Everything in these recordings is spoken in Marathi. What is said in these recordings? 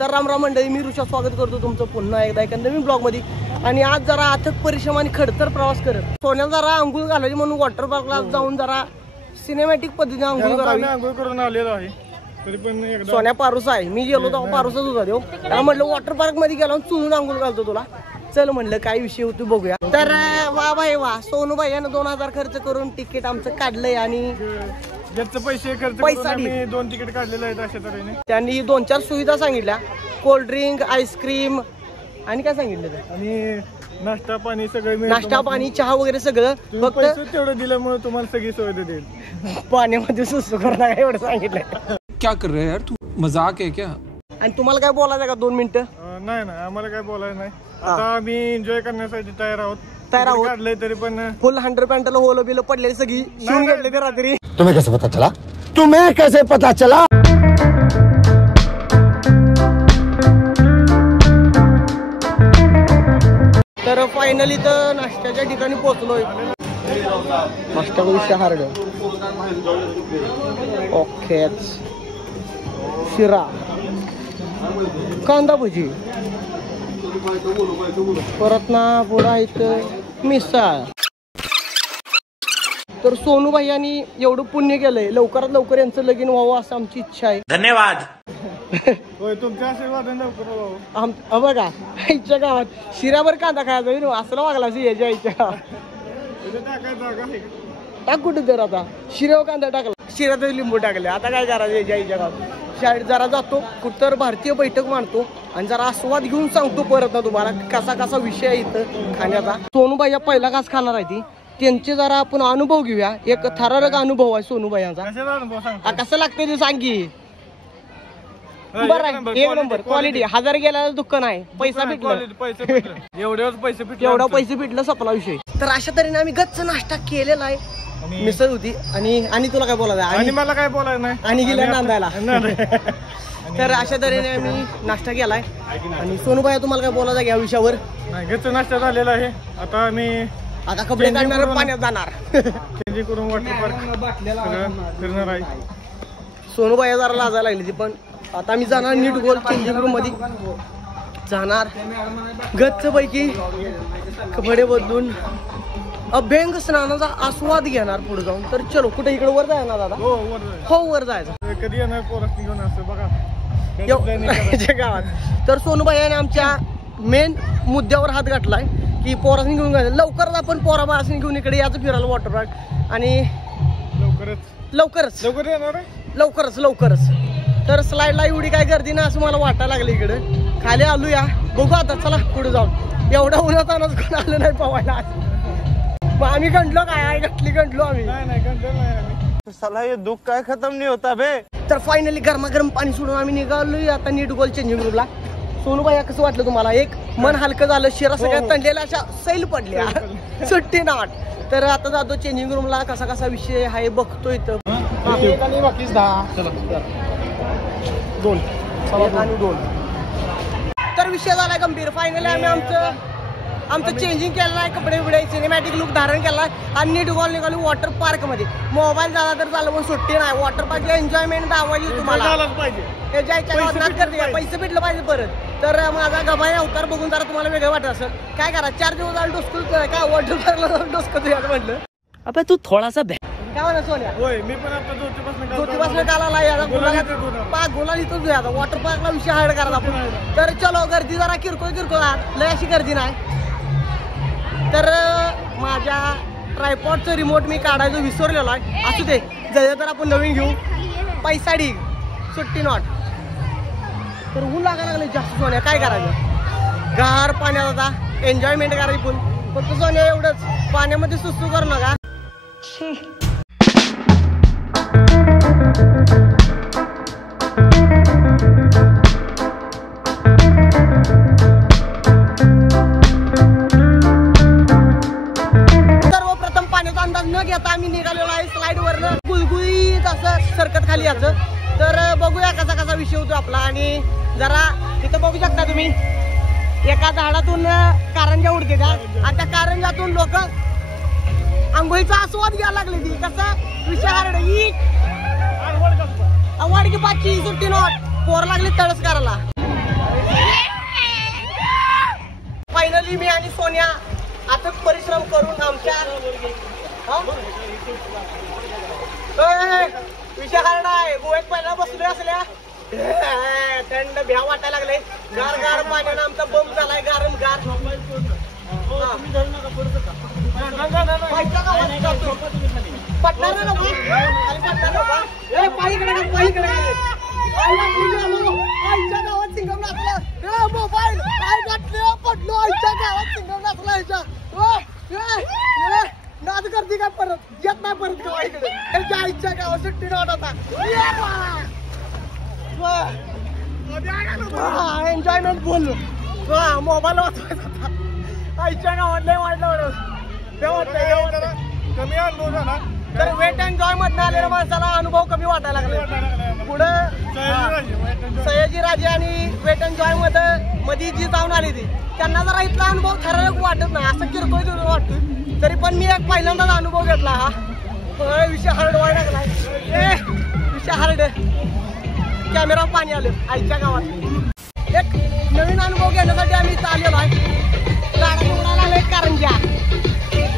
तर रामराम मंडळी, मी ऋषा स्वागत करतो तुमचं पुन्हा एकदा एका नवीन ब्लॉग मध्ये। आणि आज जरा अथक परिश्रम आणि खडतर प्रवास करत सोन्याला जरा अंघोळ घालायची म्हणून वॉटर पार्कला जाऊन जरा सिनेमॅटिक पद्धतीने अंघोळ करावी। अंघोळ करून आलेलो आहे तरी पण एकदा सोन्या पारूसा आहे, मी गेलो तर पारूसाच होता देव। त्याला म्हटलं वॉटर पार्क मध्ये गेलो चुळून अंघोळ घालतो तुला, चल म्हणलं काय विषय होतो बघूया। तर वा बाई वा, सोनू भाईयानं 2000 खर्च करून तिकीट आमचं काढलंय आणि पैसे खर्च करून आम्ही 2 तिकीट काढलेले आहेत अशा तऱ्हेने। त्यांनी 2-4 सुविधा सांगितल्या, कोल्ड ड्रिंक, आईस्क्रीम आणि काय सांगितलं आणि नाश्ता पाणी सगळं, नाश्ता पाणी चहा वगैरे सगळं, फक्त तेवढं दिल्यामुळे तुम्हाला सगळी सुविधा देईल। पाण्यामध्ये सुसू करणं एवढं सांगितलंय। क्या कर रहे हैं यार, तू मजाक है क्या? आणि तुम्हाला काय बोलायचं का 2 मिनिटं? नाही ना, आम्हाला काय बोलायचं नाही, आता आम्ही एन्जॉय करण्यासाठी तयार आहोत। काढलंय तरी पण फुल 100% होलं बिल पडलेली सगळी शिवून घेतले ते रात्री। तुम्हें कैसे पता चला? तुम्हें कैसे पता चला? तर फायनली तर नाश्त्याच्या ठिकाणी पोहोचलोय। नाश्ता विषय हार्ड ओके, शिरा, कांदा भजी, परत ना पुढा इथं मिसळ। तर सोनू भाईयांनी एवढं पुण्य केलंय, लवकरात लवकर यांचं लगीन व्हावं असं आमची इच्छा आहे। धन्यवाद। होय, तुमच्या आशीर्वादाने लवकर व्हावं। बघा आईच्या गावात शिरावर कांदा खायचा असला वागला याच्या आईच्या टाक कुठे तर आता शिरावर कांदा टाकला, शिरात लिंबू टाकले, आता काय करायचं याच्या आईच्या गावात। शाळेत जरा जातो कुठतर भारतीय बैठक मांडतो आणि जरा आस्वाद घेऊन सांगतो परत ना तुम्हाला कसा कसा विषय आहे इथं खाण्याचा। सोनू भाई पहिला घास खाणार आहे ती, त्यांचे जरा आपण अनुभव घेऊया। एक थरारक अनुभव आहे सोनू भाईयांचा, कसं लागतं ते सांग की। बरं आहे, 1 नंबर क्वालिटी, 1000 गेला दुःख नाही, पैसा भेटला, एवढा पैसे भेटलं सपला विषय। तर अशा तऱ्हेने आम्ही गच्च नाश्ता केलेला आहे, मिसळ होती आणि तुला काय बोलायचं आणि मला काय बोलायचं नाही आणि गेल्या नांदायला। तर अशा तऱ्हेने आम्ही नाश्ता केलाय आणि सोनू भाई तुम्हाला काय बोलायचं या विषयावर? गच्च नाश्ता झालेला आहे, आता आम्ही कपडे काढणार, पाण्यात जाणार, चेंजिंग करून वॉटर पार्क फिरणार आहे। सोनू भाई जरा लाजायला लागली ती, पण आता आम्ही जाणार नीट गोल चेंजिंग रूम मध्ये जाणार, गच्च पैकी कपडे बदलून अभ्यंग स्नानाचा आस्वाद घेणार पुढे जाऊन। तर चलो, कुठे इकडे वर जायला दादा? हो वर जायचं। कधी येणार पोरासनी घेऊन असं बघा गावात। तर सोनू भाईने आमच्या मेन मुद्द्यावर हात घातलाय की पोरासनी घेऊन जायचं, लवकरच आपण पोरा बाळासनी घेऊन इकडे यायचं फिरायला वॉटर पार्क। आणि लवकरच लवकरच तर स्लाइडला एवढी काय गर्दी ना असं मला वाटायला लागलं। इकडे खाली आलो या, बघू आता, चला पुढे जाऊन। एवढा उन्हात आणच कोण आलं नाही पवायला, मग आम्ही गंटलो काय गंटलो आम्ही नाही साला हे दुःख काय खतम नाही होता बे। तर फायनली गरमागरम पाणी सोडून आम्ही निघालोय आता नीट गोल चेंजिंग रूमला। सोनू भाई कसं वाटलं तुम्हाला? एक मन हलकं झालं, शिरा सगळ्या तंडलेल्या अशा सैल पडल्या, सुट्टी नाट। तर आता जातो चेंजिंग रूमला, कसा कसा विषय आहे बघतो इथं। 2 तर विषय झाला गंभीर। फायनली आम्ही आमचं चेंजिंग केलं आहे, कपडे बिडे सिनेमॅटिक लुक धारण केला आणि नीट गोल निघालो वॉटर पार्क मध्ये। मोबाईल झाला तर झालं पण सुट्टी नाही, वॉटर पार्कची एन्जॉयमेंट दावायची तुम्हाला, पैसे भेटलं पाहिजे परत। तर माझा गबाई अवतार बघून जरा तुम्हाला वेगळं वाटत असेल, काय करा 4 दिवस झालं डोसकूल काय वॉटर पार्कला जाऊन डोसकं तुझ्या म्हटलं। अबे तू थोडासा काय म्हणा सोन्या? होय, मी पण आता ज्योतिबासनं काला गुलाल इथंच यायचा, वॉटर पार्कला विषय हार्ड करायचा आपण। तर चलो, गर्दी जरा किरकोळ लय अशी गर्दी नाही। तर माझ्या ट्रायपॉडचं रिमोट मी काढायचं विसरलेलो आहे, असू दे, जर तर आपण नवीन घेऊ, पैसा ढीग, सुट्टी नॉट। तर ऊन लागायला लागले जास्त सोन्या, काय करायचं? गार पाण्यात आता एन्जॉयमेंट करायची, पण फक्त सोन्या एवढंच, पाण्यामध्ये सुसू करू नका। सर्वप्रथम पाण्याचा अंदाज न घेता आम्ही निघालेलो आहे स्लाइड वरनं, गुलगुलीत असं सरकत खाली याचं। तर बघूया कसा कसा विषय होतो आपला। आणि जरा तिथं बघू शकता तुम्ही, एका झाडातून कारंजा उडते त्या, आणि त्या कारंजातून लोक आंघोळीचा आस्वाद घ्यायला लागले ती, कसा विषय वाडकी पाचची सुट्टी नॉट पोर लागली तळस करायला. फायनली मी आणि सोन्या अथक परिश्रम करून आमच्या विषय हार्ड आहे. गोव्यात पहिला बसलोय असल्या थंड भ्या वाटायला लागले. गार गार पाण्यानं आमचा बंब झालाय गारम गार. पटणार नको पायीकडे आईच्या गावात सिंगम नाचला. मोबाईल काय गाठले पडलो आईच्या गावात सिंगम नाचला. आईच्या नाद करते काय परत येत नाही परत गावा इकडे. त्याच्या आईच्या गावात सुट्टी नव्हता एन्जॉयमेंट बोललो. मोबाईल वाचवायचा आईच्या गावात लय वाढलं कमी अनुभव झाला. तर वेट अँड जॉय मधनं आलेल्या माणसाला अनुभव कमी वाटायला लागला. पुढं सयाजीराजे आणि वेट अँड जॉय मध्ये जी जाऊन आली ती त्यांना जरा इथला अनुभव ठराविक वाटत नाही. असं किरकोळ जरूर वाटतोय. तरी पण मी एक पहिल्यांदाच अनुभव घेतला. हा विषय हार्ड व्हायला लागला. विषय हार्ड. कॅमेरा पाणी आलं आईच्या गावात. एक नवीन अनुभव घेण्यासाठी आम्ही चाललेलो आहे. गाड्या उडायला आले कारंजा.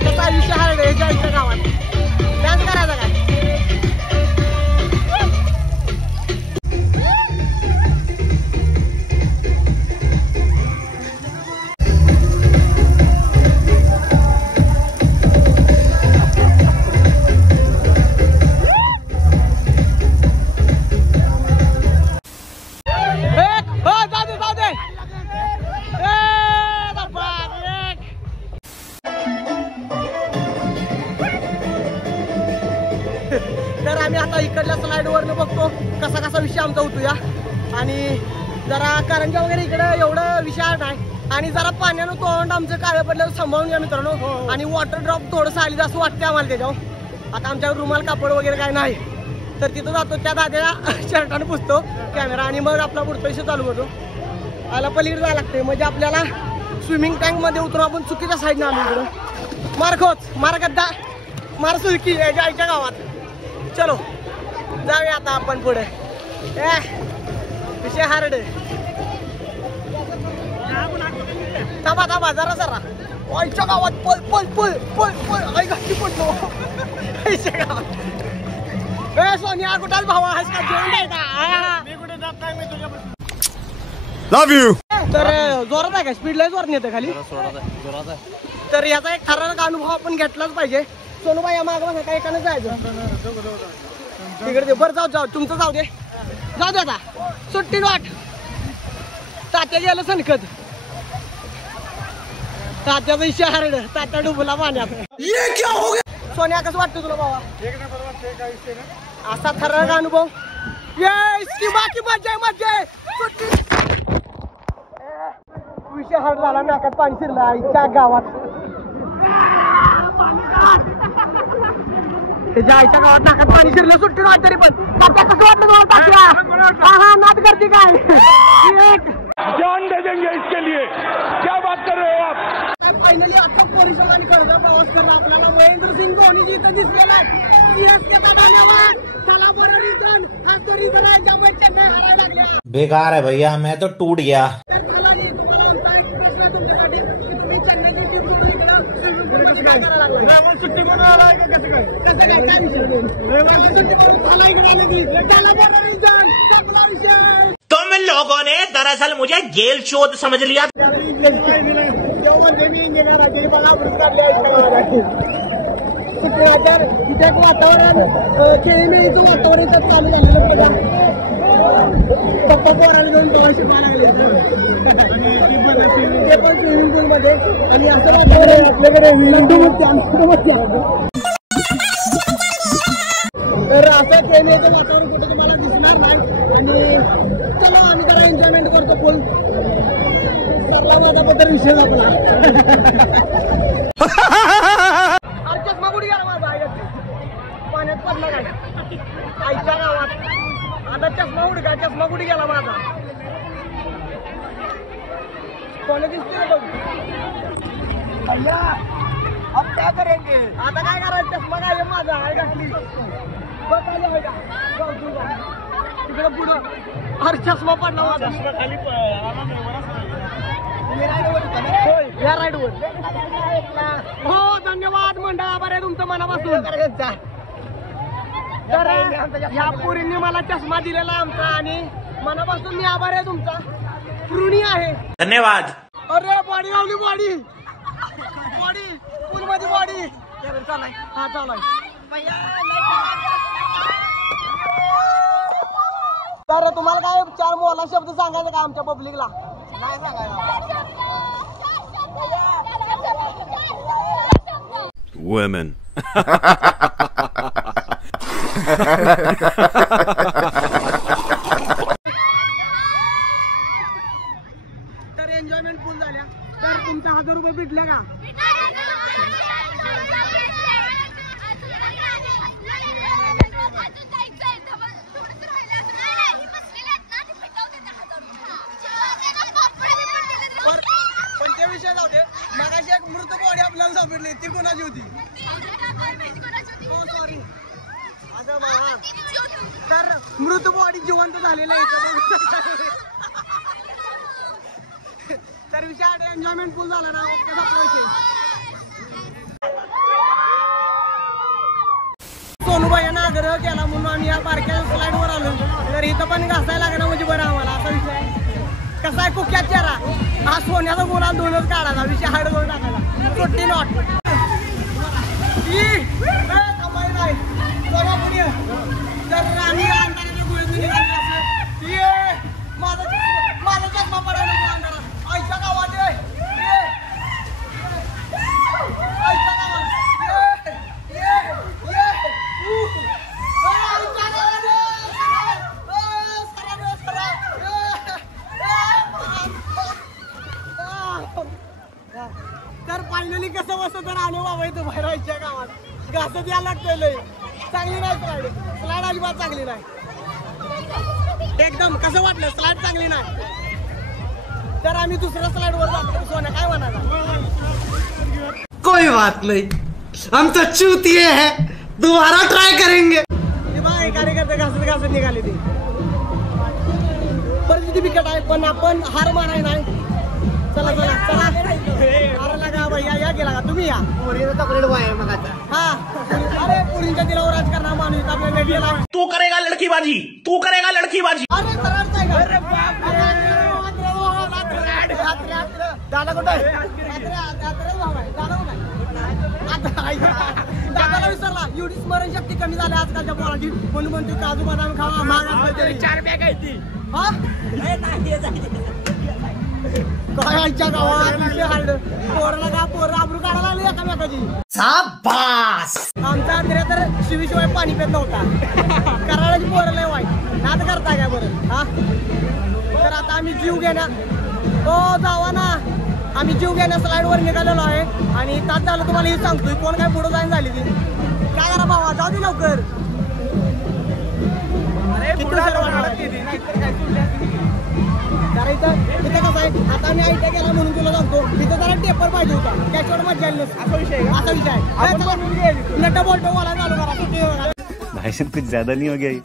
तसा विषय हार्ड आहे आईच्या गावात. डान्स करायचा काय. तर आम्ही आता इकडल्या स्लाइड वरनं बघतो कसा कसा विषय आमचा होतो या. आणि जरा कारंजा वगैरे इकडे एवढं विषय नाही. आणि जरा पाण्यानं तोंड आमचं काळं पडलं सांभाळून घ्या मित्रांनो. आणि वॉटर ड्रॉप थोडंसं आली असं वाटतं आम्हाला त्याच्यावर. आता आमच्यावर रुमाल कापड वगैरे काय नाही. तर तिथं जातो त्या दाद्याला शर्टानं पुसतो कॅमेरा आणि मग आपला पुढचा विषय चालू करतो. आला पलीकडे जायला लागते म्हणजे आपल्याला स्विमिंग टँक मध्ये उतरून आपण चुकीच्या साईडनं आलो इकडं. मार खोच मार गड्डा मार सुरकी याच्या आईच्या गावात. चलो जाऊया आता आपण पुढे. विषय हार्ड. थांबा थांबा जरा जरा. आईच्या गावात पळ पळ पळ पळ पळ. आई गाठी पडलो आईच्या गावात. सोनिया कुठाल भावा आहेस का जेवण द्यायचा. मी कुठे जात नाही. मी तुझ्या लव यू. तर जोरात आहे का स्पीड लय जोरात नेते खाली. तर याचा एक ठराविक अनुभव आपण घेतलाच पाहिजे. सोनूबाई या मागं काय एकानं जायचं तिकडे. बरं जाऊ जाऊ तुमचं जाऊ दे जाऊ दे. आता सुट्टी वाट. तात्या गेलं सनकत. तात्याचा विषय हार्ड. तात्या डुबला पाण्यात. सोन्या कसं वाटतं तुला बाबा. एक नंबर वाटते काय विषय ना. असा ठराविक अनुभव. ये बाकी मजा मजा. विषय हार्ड झाला. नाकात पाणी शिरलं आईच्या गावात. त्याच्या आईच्या गावात नाकात पाणी शिरलं सुट्टी नव्हती तरी पण. तात्या कसं वाटलं तुम्हाला तात्या. हा नाद करते काय. जान दे देंगे इसके लिए. क्या बात कर रहे हो आप. फायनली आता परिषद आणि कर्जा प्रवास करणं आपल्याला महेंद्रसिंग धोनी इथं दिसलेला आहे. सीएसकेचा धन्यवाद. चला बरं रिटर्न. हा तो रिटर्न आहे ज्यामुळे चेन्नई हरायला लागल्या. बेकार है भैया मैं तो टूट गया. तर तुम्हाला आमचा एक प्रश्न तुमच्यासाठी की तुम्ही चेन्नईची टीम सोडून इकडं कसं काय करायला लागलाय. सुट्टी म्हणून आलाय का कसं काय. कसं काय काय विषय सुट्टी करून चला इकडे आले ती. चला बरं रिटर्न. संपला विषय. तुम लोगों ने दरअसल मुझे गेल चोद समझ लिया. तिथे वातावरण खेळीमेळीचं वातावरण इथं चालू झालेलं. पप्पा पोराला घेऊन पोहा शिकवायला लागले. ते पण स्विमिंग पूल मध्ये. आणि असं वातावरण आपल्याकडे तर असं खेळण्याचं वातावरण कुठं तुम्हाला दिसणार नाही. आणि चलो आम्ही जरा एन्जॉयमेंट करतो फुल. सरला माझ्याबद्दल विषय आपला. चष्मा कुठे गेला माझा. पाण्यात पडला काय आईच्या गावात. आता चष्मा उड का. चष्मा कुठे गेला माझा. कोणी दिसतोय बघ. अब क्या करेंगे. आता काय करायचं. चष्मा काय माझा आहे घातली. बघ का इकडे पुढं अरे चष्मा पडला माझा या राईडवर. हो धन्यवाद मंडळ, आभार आहे तुमचं मनापासून. तर या पोरींनी मला चष्मा दिलेला आमचा आणि मनापासून मी आभार आहे तुमचा. ऋणी आहे. धन्यवाद. अरे बॉडी लावली बॉडी पूल मध्ये बॉडी चालाय. हा चालाय. तर तुम्हाला काय 4 मोला शब्द सांगायचं का आमच्या पब्लिकला? नाही सांगायला. Women. तर एन्जॉयमेंट फुल झाल्या. तर तुमचे 1000 रुपये भेटले का? पण ते विषय जाऊ दे. मगाशी एक मृत बॉडी आपल्याला सापडली, ती कोणाची होती? सॉरी. तर मृत बॉडी जिवंत झालेलं आहे. तर विषय एन्जॉयमेंट फुल झाला ना. ओके विषय. सोनूबाईंना आग्रह केला म्हणून आम्ही या बारक्या स्लाइड वर आलो. तर इथं पण घासायला लागणार म्हणजे बरं आम्हाला. असा विषय कसा आहे कुख्यात चेहरा हा सोन्याचा गोला 2च काढायचा. विषय हार्ड करून टाकायचा. 40 नॉट कमाई नाही. तर आम्ही अंधाराच्या गुहेतून माझा चष्मा पडायला अंधारात. आईच्या गावात तर फायनली कसं बसत तर आलो बाबा इथं बाहेरच्या गावात. घासत यायला लागतंय लय. चांगली नाही स्लाइड अजिबात चांगली नाही. एकदम कसं वाटलं? स्लाइड चांगली नाही. तर आम्ही दुसऱ्या स्लाइड वर जातो. सोन्या काय म्हणाला? कोई बात नहीं, हम तो चूतिए हैं, दोबारा ट्राय करेंगे. कार्यकर्ते घासत निघाले ते. परिस्थिती बिकट आहे पण आपण हार मानाय नाही. चला चला चला. अरे लगा भैया या गेला का तुम्ही? या हा. अरे पुरींच्या दिलावर राजकारण माणूस आपल्याला गेला. तू करेगा लड़कीबाजी, तू करेगा लड़कीबाजी. अरे करायचं का? दादा कुठं आहे? दादाला विसरला. एवढी स्मरणशक्ती कमी झाली आजकालच्या पोराची. म्हणून म्हणतो काजू बदाम खावा महाग 4 बॅग आहे ती. हा काय आजच्या गावात विषय हार्ड. पोराला का पोरं आबरू काढायला लागली एकामेकाची. शाबास. आमचा अंधेऱ्या तर शिवीशिवाय पाणी पेत नव्हता. कराडाची पोरं लय वाईट. नाद करता काय बरं? हा तर आता आम्ही जीव घेण्या जावा ना. आम्ही जीव घेण्या स्लाइड वर निघालेलो आहे आणि तास झालं तुम्हाला हे सांगतोय. कोण काय पुढं जाईन झाली ती. काय करा भावा जाऊ दे लवकर. इथं कसं आहे आता आम्ही आयटीआय केला म्हणून तुला सांगतो. तिथं जरा टेपर पाहिजे होता. कॅशवर मजा आली नसती. असा विषय नट्टा बोलतो मला चालू करा. भाई साहब कुछ ज्यादा नहीं हो गया ये?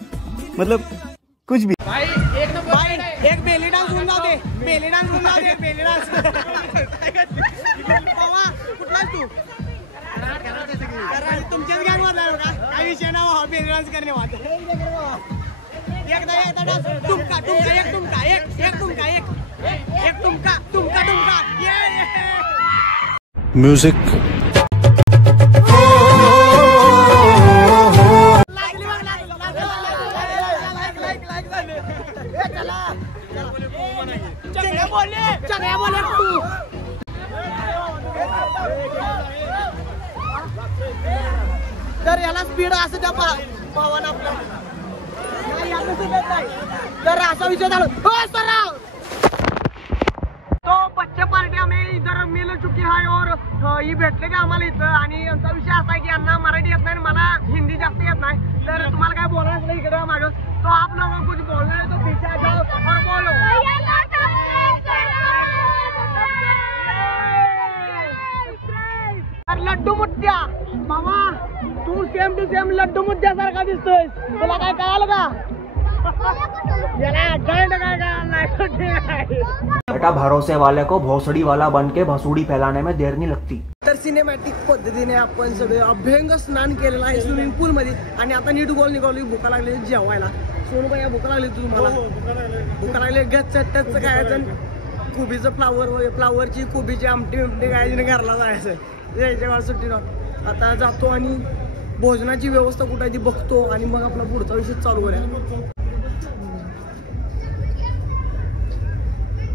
मतलब कुछ भी. भाई एक बेली डान्स होऊन जाऊ दे. बेली डान्स होऊन जाऊ दे. Belly dance. बाबा कुठला तू? तुमच्याच गँग मधला आहे का? काय विषय ना बेली डान्स करणे वाद. एकदा डान्स तुमका तुमका एक तुमका एक तुमका एक तुमका तुमका तुमका म्यूजिक. तर याला स्पीड असं त्या पावन आपलं तर असा विषय झाला. तो बच्चे पार्टी आम्ही इधर मिल चुकी आहे और ही भेटले का आम्हाला इथं. आणि यांचा विषय असा आहे की यांना मराठी येत नाही मला हिंदी जास्त येत नाही. तर तुम्हाला काय बोलायचं नाही इकडे मागं तो आप लोगों को कुछ बोलना है तो पीछे आ जाओ और बोलो. लड्डू मुद्द्या मामा तू सेम टू सेम लड्डू मुद्द्यासारखा दिसतोय. तुला काय कळालं का? बेटा भरोसे वाले को भोसड़ी वाला बन के भसूड़ी फैलाने में देर नहीं लगती. तर सिनेमॅटिक पद्धतीने आपण सगळे अभ्यंग स्नान केलेलं आहे स्विमिंग पूल मध्ये आणि आता नीट गोल निघाली भुका लागली जेवायला. सोनूबाई भुका लागली तुम्हाला? भुका लागली गच्च खायचं कोबीचं फ्लावरची कोबीची आमटी काय घरला जायचं यायच्या वेळा सुट्टी ना. आता जातो आणि भोजनाची व्यवस्था कुठे आहे ती बघतो आणि मग आपला पुढचा विषय चालू करूया.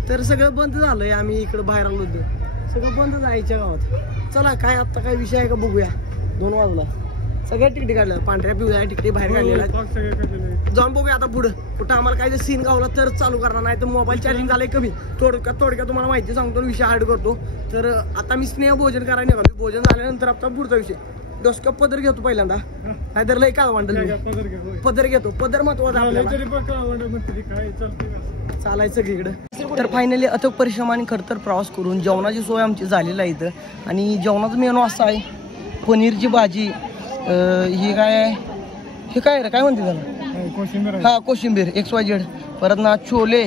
तर सगळं बंद झालंय. आम्ही इकडे बाहेर आलो होतो सगळं बंद जायच्या गावात. चला काय आता काय विषय आहे का बघूया. 2 वाजला सगळ्या तिकटी काढल्या पांढऱ्या पिवळ्या तिकटी बाहेर काढलेल्या जाऊन बघूया आता पुढं कुठं आम्हाला काय सीन गावला तर चालू करणार नाही तर मोबाईल चार्जिंग झालंय कमी. थोडक्यात तुम्हाला माहिती सांगतो विषय हार्ड करतो. तर आता मी स्नेह भोजन करायला निघालो. भोजन झाल्यानंतर आपला पुढचा विषय डोसक्यात पदर घेतो पहिल्यांदा नाहीतर लय काल वांडल पदर घेतो. पदर महत्वाचा चालायचं सगळीकडं. तर फायनली अथक परिश्रम आणि खडतर प्रवास करून जेवणाची सोय आमची झालेली आहे इथं. आणि जेवणाचा मेनू असा आहे पनीरची भाजी ही काय हे काय रे काय म्हणते त्याला हा कोशिंबीर XYZ. परत ना छोले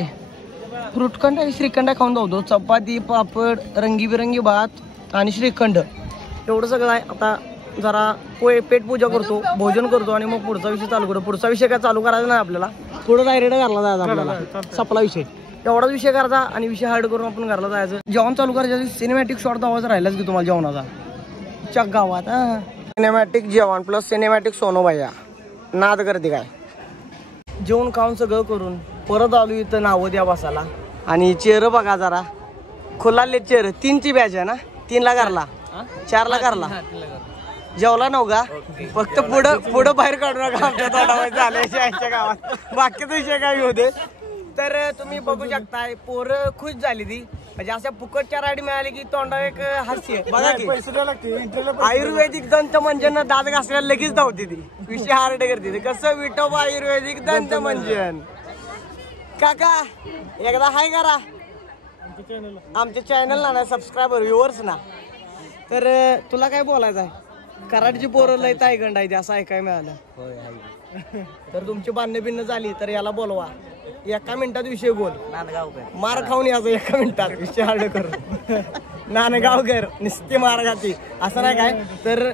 फ्रूटखंड श्रीखंड खाऊन जातो. चपाती पापड रंगीबिरंगी भात आणि श्रीखंड एवढं सगळं आहे. आता जरा पेटपूजा करतो भोजन करतो आणि मग पुढचा विषय चालू करतो. पुढचा विषय काय चालू करायचा नाही आपल्याला थोडं डायरेक्ट घरला जायचं आपल्याला सपला विषय एवढाच विषय करायचा आणि विषय हार्ड करून आपण घरला जायचं. जेवण चालू करायचं सिनेमॅटिक शॉट दावायचा राहिलाच की तुम्हाला जेवणाचा चक गावात. सिनेमॅटिक जेवण प्लस सिनेमॅटिक सोनोबाया नाद करते काय. जेवण खाऊन सगळं करून परत आलो इथं नावं द्या बसाला. आणि चेहरा बघा जरा खुलाले चेहरा. 3ची बॅच आहे ना 3ला करला 4ला करला जेवला नव्हता फक्त पुढं बाहेर काढू नका आमच्या तोंडामध्ये झाल्याच्या यांच्या गावात बाकीचा विषय काय होते. तर तुम्ही बघू शकताय पोरं खुश झाली ती म्हणजे अशा फुकटच्या राईड मिळाली की तोंडा एक हास्य बघा की आयुर्वेदिक दंत मंजन दात घासल्याला लगेच धावते ती विषय हार्ड करते. कसं विठोबा आयुर्वेदिक दंत मंजन काका एकदा हाय करा आमच्या चॅनलला ना सबस्क्रायबर व्ह्युअर्स ना. तर तुला काय बोलायचं आहे कराडची पोरं लय तायगंड आहे असं ऐकाय मिळालं. तर तुमची बांधणं बिन्न झाली तर याला बोलवा 1 मिनिटात विषय बोल. मार खाऊन यायचं 1 मिनिटात विषय हार्ड करून. नानगावकर नुसते मार खाती असं नाही काय. तर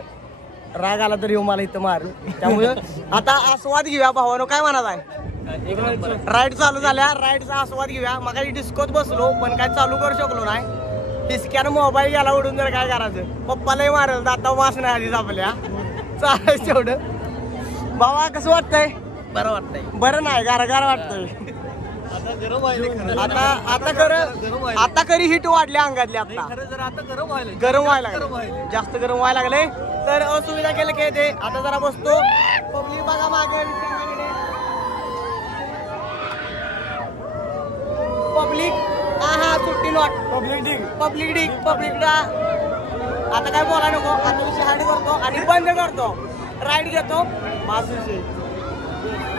राग आला तर येऊ मला इथं मारू. त्यामुळे आता आस्वाद घेऊया भावानो काय म्हणत आहे. राईड चालू झाल्या राईडचा आस्वाद घेऊया. मग डिस्कोत बसलो पण काय चालू करू शकलो नाही. डिस्क्यानं मोबाईल गेला उडून तर काय करायचं. पप्पालाही मारलं आता वास नाही आधीच आपल्या चालायचं तेवढं. बाबा कसं वाटतंय. बरं वाटतंय. बरं नाही गारगार वाटतंय. आता खरी हिट वाढली अंगातली. आता गरम व्हायला लागले जास्त गरम व्हायला लागले. तर असुविधा केलं की ते आता जरा बसतो. पब्लिक बघा मागे पब्लिक हा सुट्टी नॉट पब्लिकला आता काय बोला नको. आता विषय हार्ड करतो आणि बंद करतो राईड घेतो बास विषय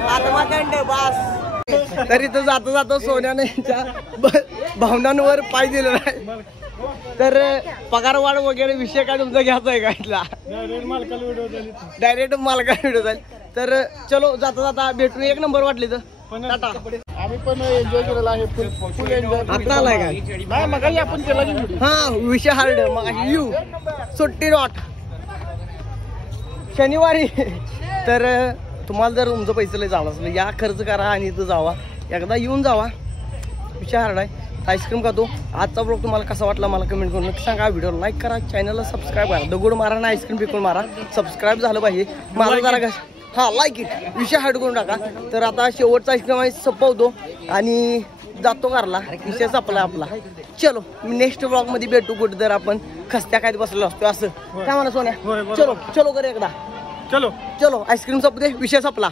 आत्मदंड बास. तरी तर जातो सोन्याने भावनांवर पाय दिलेला आहे. तर पगार वाढ वगैरे विषय काय तुमचा घ्यायचा आहे का इथला डायरेक्ट मालका व्हिडिओ जाईल. तर चलो जाता भेटू. 1 नंबर वाटली तर टाटा. आम्ही पण एन्जॉय केलेला आहे फुल एन्जॉय. आता आलाय काय मग आपण केला हा विषय हार्ड मग यू सुट्टी नॉट शनिवारी. तर तुम्हाला जर तुमचं पैसे लय जावं असलं या खर्च करा आणि इथं जावा एकदा येऊन जावा विषय हार्ड आहे. आईस्क्रीम खातो. आजचा ब्लॉग तुम्हाला कसा वाटला मला कमेंट करून नक्की सांगा. व्हिडिओ लाईक करा चॅनलला सबस्क्राईब करा. दगड मारा ना आईस्क्रीम पिकून मारा. सबस्क्राईब झालं पाहिजे मला जरा हा लाईक इट विषय हार्ड करून टाका. तर आता शेवटचा आईस्क्रीम आम्ही संपवतो आणि जातो घरला विषय संपला आपला. चलो नेक्स्ट ब्लॉग मध्ये भेटू कुठे तर आपण खस्त्या काय बसलेलो असतो असं काय म्हणा सोन्या. चलो कर एकदा चलो आईस्क्रीम संपते विषय संपला.